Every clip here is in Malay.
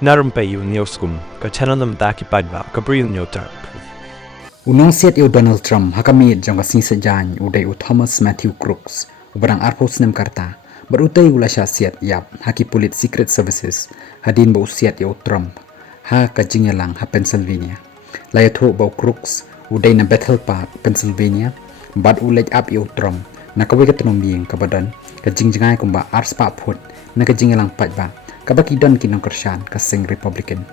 Na Rympei U Hynñiewtrep ka channel nam ta ki padba ka Bri U Hynñiewtrep. Unong Siat u Donald Trump hakamit jong kasing sejan udai u Thomas Matthew Crooks ubarang arpos nem karta berutai ulasha Siat yap haki pulit Secret Services hadin bau Siat u Trump ha ka jingelang ha Pennsylvania layatho bau Crooks udai na Bethel Park Pennsylvania bad ulej up u Trump na kawe ka tanong biyeng ka badan ka jingjangai kumba ars pa phut na ka jingelang patba ka bakidon kinong Kyrshang ka Seng Republican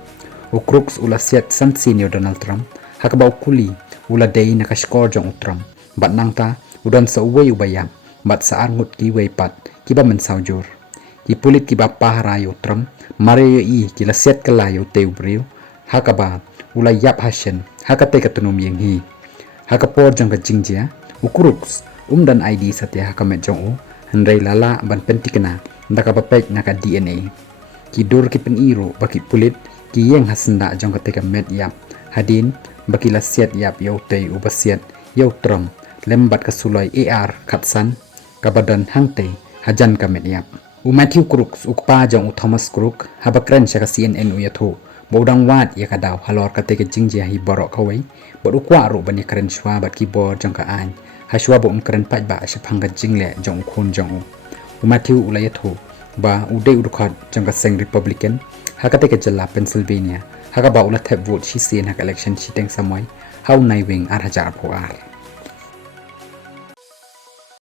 u Crooks ula Siat san senior Donald Trump hakabau kuli ula day nakaskor jong utram bat nangta udan sa uway ubayam bat sa arngut ki way pat kiba mensaujur ki pulit kiba paharay utram mareyo i kila Siat kalayo teu Bri U hakaba ula yap hasyen hakate katunum yang hi hakapor jong ka jingjia u Crooks dan ID satya hakamet jong u handai lala ban pentikena ndakapapek naka DNA ki dur ki peniro baki pulit ki yang hasenda jong ka met yap hadin bakila Siat yap yau tei uba Siat yau Trump lembat kasulai AR katsan kabadan hangtei hajan kamet yap u Matthew Crooks ukpa jong u Thomas Crook habakren syaka CNN u yatho bodang wat ya kadaw halor kate ke jingjia hi baroh kawai bodu kwa ru bani karen shwa bat keyboard jong ka an hashwa bo karen pat ba shapanga jingle jong khun jong u Matthew ula yatho ba udai Dkhot jong ka Seng Republican hakate ke jala Pennsylvania hakaba ula thep vote shi sen hak election shi teng samoy hau nai wing ar hajar pho ar